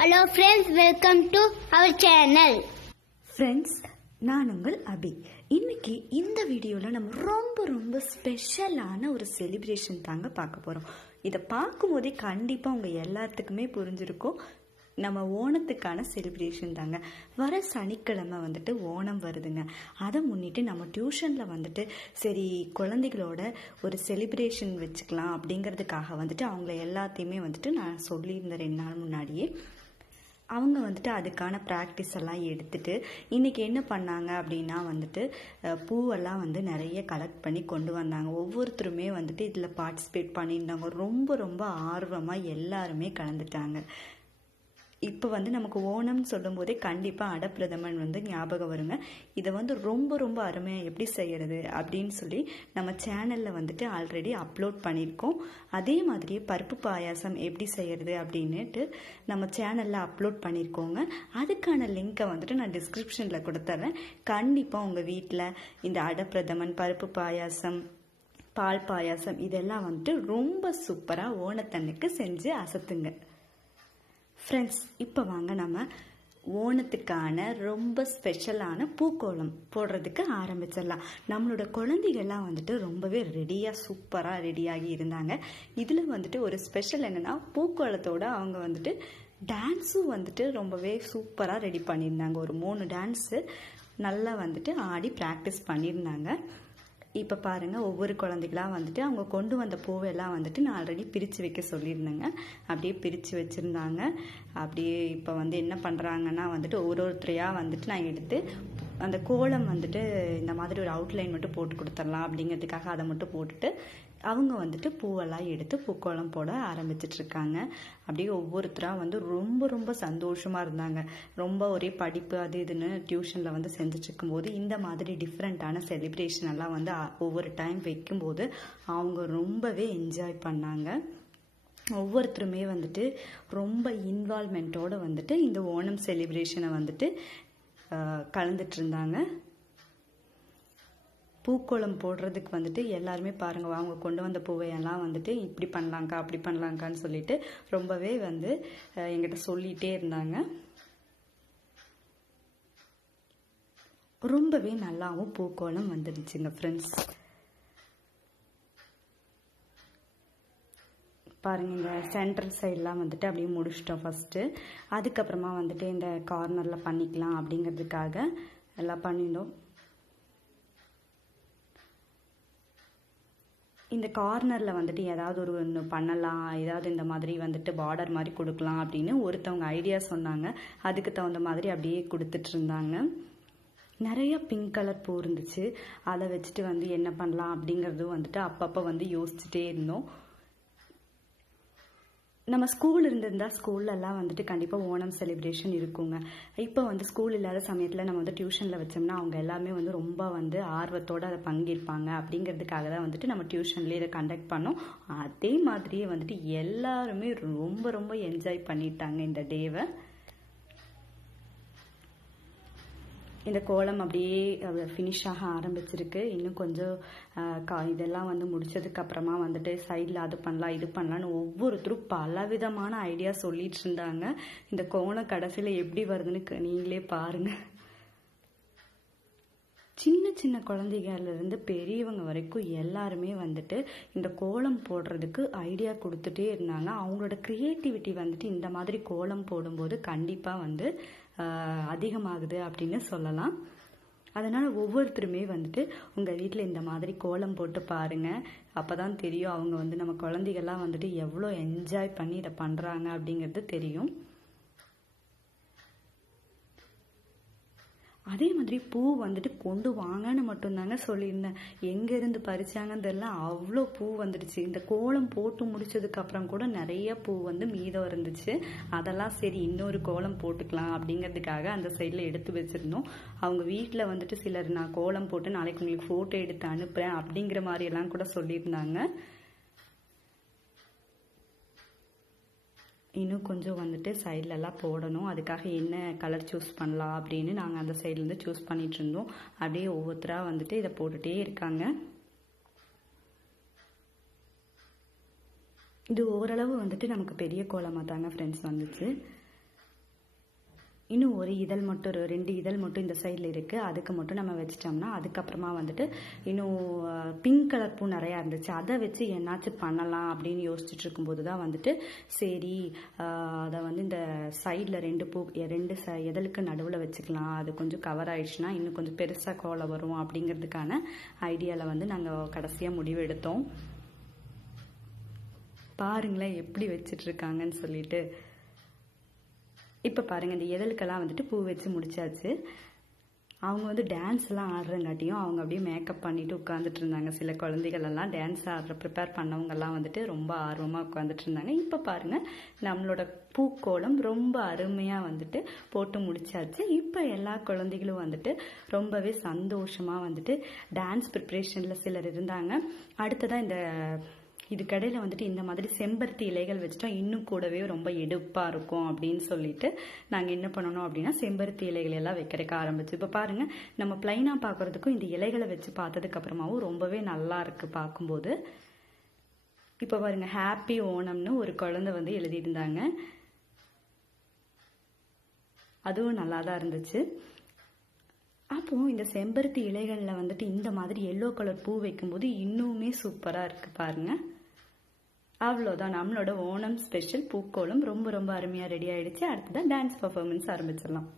Hello friends, welcome to our channel. Friends, நான் உங்கள் அபி. இன்னைக்கு இந்த வீடியோவில் நம்ம ரொம்ப ஸ்பெஷலான ஒரு செலிப்ரேஷன் தாங்க பார்க்க போகிறோம். இதை பார்க்கும்போதே கண்டிப்பாக உங்கள் எல்லாத்துக்குமே புரிஞ்சிருக்கும், நம்ம ஓணத்துக்கான செலிப்ரேஷன் தாங்க. வர சனிக்கிழமை ஓணம் வருதுங்க. அதை முன்னிட்டு நம்ம டியூஷனில் சரி குழந்தைகளோட ஒரு செலிப்ரேஷன் வச்சுக்கலாம் அப்படிங்கிறதுக்காக அவங்கள எல்லாத்தையுமே நான் சொல்லியிருந்தேன் 2 நாள் முன்னாடியே. அவங்க அதுக்கான ப்ராக்டிஸ் எல்லாம் எடுத்துட்டு இன்றைக்கி என்ன பண்ணாங்க அப்படின்னா பூவெல்லாம் நிறைய கலெக்ட் பண்ணி கொண்டு வந்தாங்க. ஒவ்வொருத்தருமே இதில் பார்ட்டிசிபேட் பண்ணியிருந்தாங்க. ரொம்ப ஆர்வமாக எல்லாருமே கலந்துட்டாங்க. இப்போ நமக்கு ஓணம்னு சொல்லும் போதே கண்டிப்பாக அடப்பிரதமன் ஞாபகம் வருங்க. இதை ரொம்ப அருமையாக எப்படி செய்கிறது அப்படின்னு சொல்லி நம்ம சேனலில் ஆல்ரெடி அப்லோட் பண்ணியிருக்கோம். அதே மாதிரியே பருப்பு பாயாசம் எப்படி செய்கிறது அப்படின்னுட்டு நம்ம சேனலில் அப்லோட் பண்ணியிருக்கோங்க. அதுக்கான லிங்க்கை நான் டிஸ்கிரிப்ஷனில் கொடுத்துட்றேன். கண்டிப்பாக உங்கள் வீட்டில் இந்த அடப்பிரதமன், பருப்பு பாயாசம், பால் பாயாசம் இதெல்லாம் ரொம்ப சூப்பராக ஓணத்தன்னைக்கு செஞ்சு அசத்துங்க. ஃப்ரெண்ட்ஸ், இப்போ வாங்க நம்ம ஓணத்துக்கான ரொம்ப ஸ்பெஷலான பூக்கோலம் போடுறதுக்கு ஆரம்பிச்சிடலாம். நம்மளோட குழந்தைகள்லாம் ரொம்பவே ரெடியாக சூப்பராக ரெடியாகி இருந்தாங்க. இதில் ஒரு ஸ்பெஷல் என்னென்னா, பூக்கோலத்தோட அவங்க டான்ஸும் ரொம்பவே சூப்பராக ரெடி பண்ணியிருந்தாங்க. ஒரு 3 டான்ஸு நல்லா ஆடி ப்ராக்டிஸ் பண்ணியிருந்தாங்க. இப்போ பாருங்கள், ஒவ்வொரு குழந்தைகளாக அவங்க கொண்டு வந்த பூவெல்லாம் நான் ஆல்ரெடி பிரித்து வைக்க சொல்லியிருந்தேங்க. அப்படியே பிரித்து வச்சுருந்தாங்க. அப்படியே இப்போ என்ன பண்ணுறாங்கன்னா ஒருத்தரையாக நான் எடுத்து அந்த கோலம் இந்த மாதிரி ஒரு அவுட்லைன் மட்டும் போட்டு கொடுத்துடலாம் அப்படிங்கிறதுக்காக அதை மட்டும் போட்டுட்டு அவங்க பூவெல்லாம் எடுத்து பூக்கோலம் போட ஆரம்பிச்சிட்ருக்காங்க. அப்படியே ஒவ்வொருத்தராக ரொம்ப சந்தோஷமாக இருந்தாங்க. ரொம்ப ஒரே படிப்பு அது இதுன்னு டியூஷனில் செஞ்சுட்ருக்கும்போது இந்த மாதிரி டிஃப்ரெண்ட்டான செலிப்ரேஷன் எல்லாம் ஒவ்வொரு டைம் வைக்கும்போது அவங்க ரொம்பவே என்ஜாய் பண்ணாங்க. ஒவ்வொருத்தருமே ரொம்ப இன்வால்மெண்ட்டோடு இந்த ஓணம் செலிப்ரேஷனை கலந்துட்டு இருந்தாங்க. பூக்கோளம் போடுறதுக்கு எல்லாருமே பாருங்கள், அவங்க கொண்டு வந்த பூவையெல்லாம் இப்படி பண்ணலாங்க்கா அப்படி பண்ணலாங்க்கான்னு சொல்லிட்டு ரொம்பவே எங்கிட்ட சொல்லிகிட்டே இருந்தாங்க. ரொம்பவே நல்லாவும் பூக்கோளம் வந்துடுச்சுங்க ஃப்ரெண்ட்ஸ். பாருங்கள், இந்த சென்ட்ரல் சைடெலாம் அப்படியே முடிச்சிட்டோம் ஃபஸ்ட்டு. அதுக்கப்புறமா இந்த கார்னரில் பண்ணிக்கலாம் அப்படிங்கிறதுக்காக எல்லாம் பண்ணிட்டோம். இந்த கார்னரில் ஏதாவது ஒன்று பண்ணலாம், ஏதாவது இந்த மாதிரி பார்டர் மாதிரி கொடுக்கலாம் அப்படின்னு ஒருத்தவங்க ஐடியா சொன்னாங்க. அதுக்கு தகுந்த மாதிரி அப்படியே கொடுத்துட்டு இருந்தாங்க. நிறைய பிங்க் கலர் பூ இருந்துச்சு. அதை வச்சுட்டு என்ன பண்ணலாம் அப்படிங்கிறதும் அப்பப்போ யோசிச்சுட்டே இருந்தோம். நம்ம ஸ்கூல் இருந்திருந்தால் ஸ்கூல்லலாம் கண்டிப்பாக ஓணம் செலிப்ரேஷன் இருக்குங்க. இப்போ ஸ்கூல் இல்லாத சமயத்தில் நம்ம டியூஷனில் வச்சோம்னா அவங்க எல்லாமே ரொம்ப ஆர்வத்தோடு அதை பங்கேற்பாங்க. அப்படிங்கிறதுக்காக தான் நம்ம டியூஷன்லேயே இதை கண்டக்ட் பண்ணோம். அதே மாதிரியே எல்லாருமே ரொம்ப என்ஜாய் பண்ணிட்டாங்க இந்த டேவை. இந்த கோலம் அப்படியே ஃபினிஷ் ஆக ஆரம்பிச்சிருக்கு. இன்னும் கொஞ்சம் இதெல்லாம் முடிச்சதுக்கப்புறமா சைடில் அது பண்ணலாம் இது பண்ணலான்னு ஒவ்வொருத்தரும் பலவிதமான ஐடியா சொல்லிட்டு இருந்தாங்க. இந்த கோலம் கடைசியில் எப்படி வருதுன்னு நீங்களே பாருங்கள். சின்ன குழந்தைகளிலிருந்து பெரியவங்க வரைக்கும் எல்லாருமே இந்த கோலம் போடுறதுக்கு ஐடியா கொடுத்துட்டே இருந்தாங்க. அவங்களோட க்ரியேட்டிவிட்டி இந்த மாதிரி கோலம் போடும்போது கண்டிப்பாக அதிகமாகுது அப்படின்னு சொல்லலாம். அதனால் ஒவ்வொருத்தருமே உங்கள் வீட்டில் இந்த மாதிரி கோலம் போட்டு பாருங்கள். அப்போ தான் தெரியும் அவங்க நம்ம குழந்தைகள்லாம் எவ்வளோ என்ஜாய் பண்ணி இதை பண்ணுறாங்க அப்படிங்கிறது தெரியும். அதே மாதிரி பூ கொண்டு வாங்கன்னு மட்டும்தாங்க சொல்லியிருந்தேன். எங்கேருந்து பறிச்சாங்கன்னு தெரியல, அவ்வளோ பூ வந்துடுச்சு. இந்த கோலம் போட்டு முடிச்சதுக்கப்புறம் கூட நிறைய பூ மீதம் இருந்துச்சு. அதெல்லாம் சரி இன்னொரு கோலம் போட்டுக்கலாம் அப்படிங்கிறதுக்காக அந்த சைடில் எடுத்து வச்சுருந்தோம். அவங்க வீட்டில் சிலர் நான் கோலம் போட்டு நாளைக்கு உங்களுக்கு ஃபோட்டோ எடுத்து அனுப்புகிறேன் அப்படிங்கிற மாதிரியெல்லாம் கூட சொல்லியிருந்தாங்க. இன்னும் கொஞ்சம் சைட்லலாம் போடணும். அதுக்காக என்ன கலர் சூஸ் பண்ணலாம் அப்படின்னு நாங்கள் அந்த சைட்லேருந்து சூஸ் பண்ணிகிட்டு இருந்தோம். அப்படியே ஒவ்வொருத்தராக இதை போட்டுகிட்டே இருக்காங்க. இது ஓரளவு நமக்கு பெரிய கோலமாக தாங்க ஃப்ரெண்ட்ஸ் வந்துச்சு. இன்னும் ஒரு இதழ் மட்டும் 2 இதழ் மட்டும் இந்த சைடில் இருக்குது, அதுக்கு மட்டும் நம்ம வச்சிட்டோம்னா அதுக்கப்புறமா வந்துட்டு இன்னும் பிங்க் கலர் பூ நிறையா இருந்துச்சு, அதை வச்சு என்னாச்சும் பண்ணலாம் அப்படின்னு யோசிச்சுட்டு இருக்கும்போது தான் வந்துட்டு சரி அதை வந்து இந்த சைடில் 2 இதழுக்கு நடுவில் வச்சுக்கலாம், அது கொஞ்சம் கவர் ஆயிடுச்சுன்னா இன்னும் கொஞ்சம் பெருசாக கோலம் வரும் அப்படிங்கிறதுக்கான ஐடியாவில் வந்து நாங்கள் கடைசியாக முடிவு எடுத்தோம். பாருங்களேன் எப்படி வச்சிட்ருக்காங்கன்னு சொல்லிட்டு. இப்போ பாருங்கள், இந்த இதழுக்கெல்லாம் வந்துட்டு பூ வச்சு முடிச்சாச்சு. அவங்க வந்து டான்ஸ்லாம் ஆடுறங்காட்டியும் அவங்க அப்படியே மேக்கப் பண்ணிட்டு உட்காந்துட்டு இருந்தாங்க. சில குழந்தைகளெல்லாம் டான்ஸ் ஆடுற ப்ரிப்பேர் பண்ணவங்கெல்லாம் வந்துட்டு ரொம்ப ஆர்வமாக உட்காந்துட்டு இருந்தாங்க. இப்போ பாருங்கள், நம்மளோட பூக்கோலம் ரொம்ப அருமையாக வந்துட்டு போட்டு முடிச்சாச்சு. இப்போ எல்லா குழந்தைகளும் வந்துட்டு ரொம்பவே சந்தோஷமாக வந்துட்டு டான்ஸ் ப்ரிப்ரேஷனில் சிலர் இருந்தாங்க. அடுத்ததாக இந்த இதுக்கடையில் வந்துட்டு இந்த மாதிரி செம்பருத்தி இலைகள் வச்சுட்டா இன்னும் கூடவே ரொம்ப எடுப்பாக இருக்கும் அப்படின்னு சொல்லிட்டு நாங்கள் என்ன பண்ணணும் அப்படின்னா செம்பருத்தி இலைகள் எல்லாம் வைக்கிறதுக்கு ஆரம்பிச்சு. இப்போ பாருங்கள், நம்ம பிளைனாக பார்க்குறதுக்கும் இந்த இலைகளை வச்சு பார்த்ததுக்கு அப்புறமாவும் ரொம்பவே நல்லா இருக்குது பார்க்கும்போது. இப்போ பாருங்கள், ஹாப்பி ஓணம்னு ஒரு குழந்தை வந்து எழுதியிருந்தாங்க, அதுவும் நல்லா தான் இருந்துச்சு. அப்போது இந்த செம்பருத்தி இலைகளில் வந்துட்டு இந்த மாதிரி எல்லோ கலர் பூ வைக்கும்போது இன்னுமே சூப்பராக இருக்குது பாருங்கள். அவ்வளோதான், நம்மளோட ஓணம் ஸ்பெஷல் பூக்கோலம் ரொம்ப ரொம்ப அருமையாக ரெடி ஆகிடுச்சு. அடுத்ததான் டான்ஸ் பர்ஃபார்மன்ஸ் ஆரம்பிச்சிடலாம்.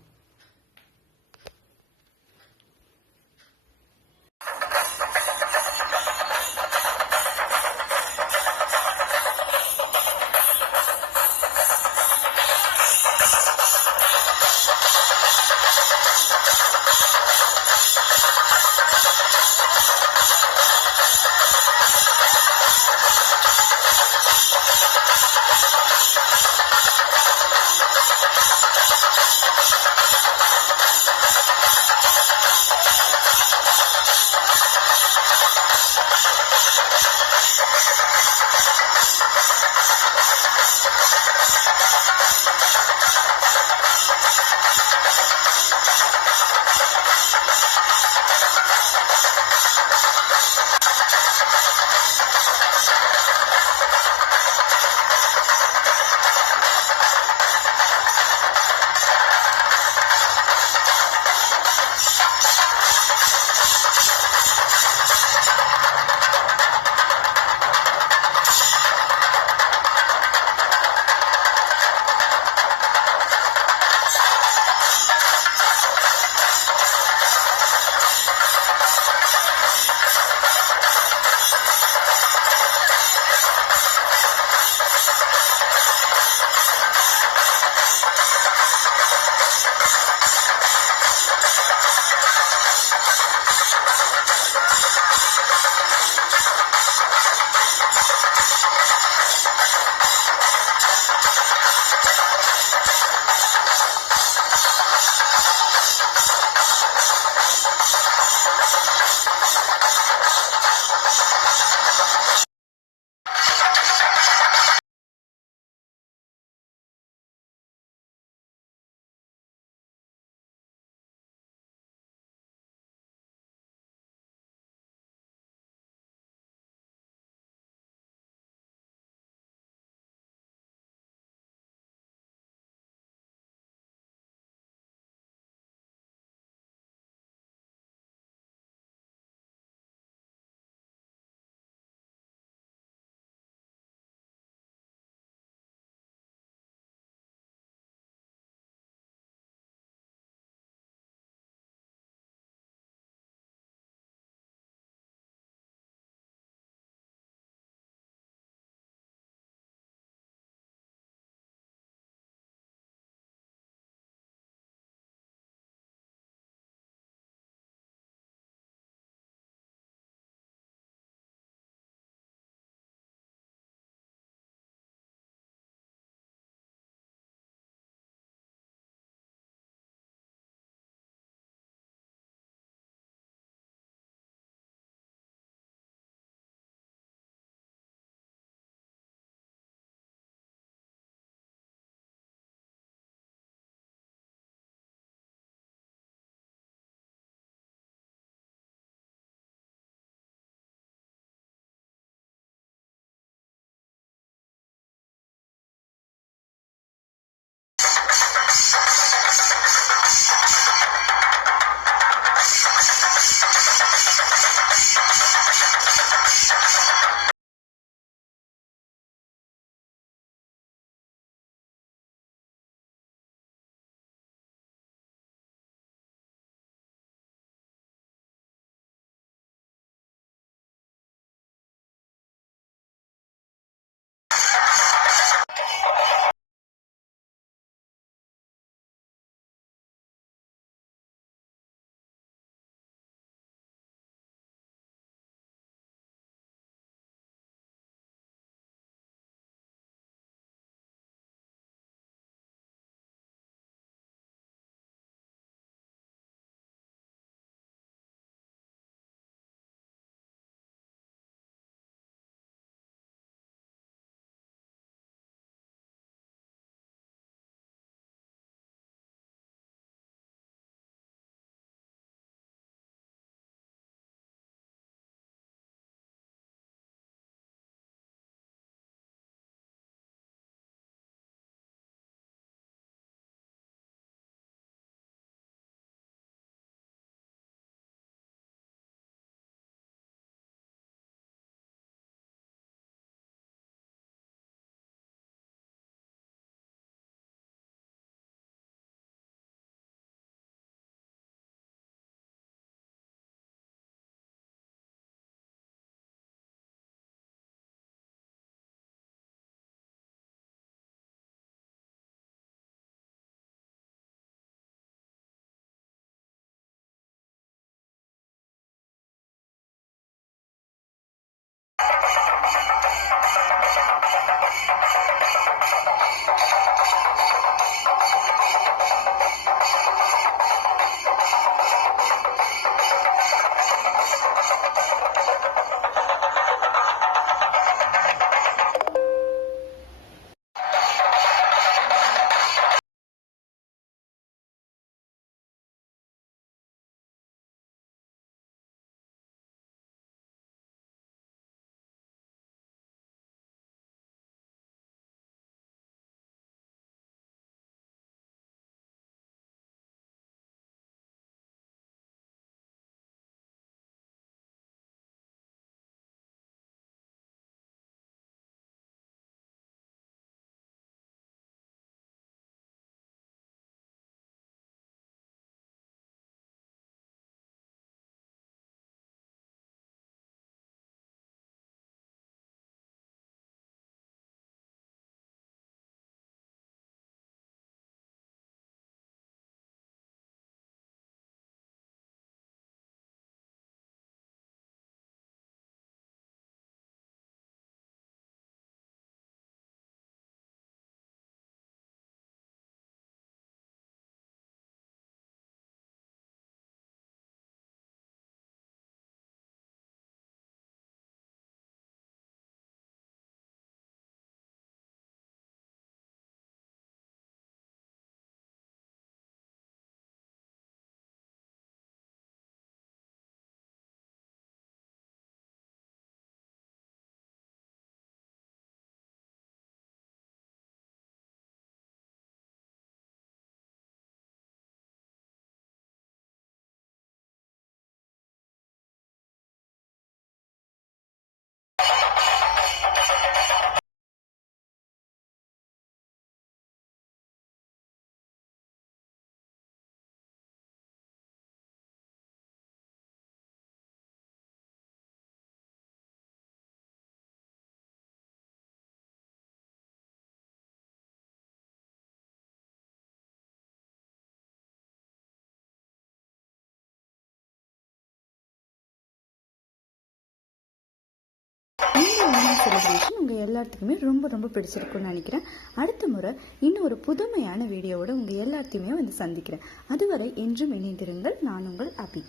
இந்த ஓணம் செலிப்ரேஷன் உங்கள் எல்லாத்துக்குமே ரொம்ப ரொம்ப பிடிச்சிருக்குன்னு நினைக்கிறேன். அடுத்த முறை இன்னும் ஒரு புதுமையான வீடியோவோட உங்கள் எல்லாத்தையுமே வந்து சந்திக்கிறேன். அதுவரை என்றும் இணைந்திருங்கள். நான் உங்கள் அபி.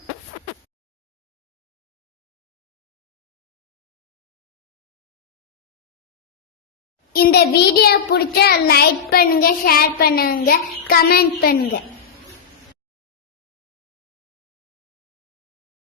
இந்த வீடியோ பிடிச்சா லைக் பண்ணுங்க, ஷேர் பண்ணுங்க, கமெண்ட் பண்ணுங்க.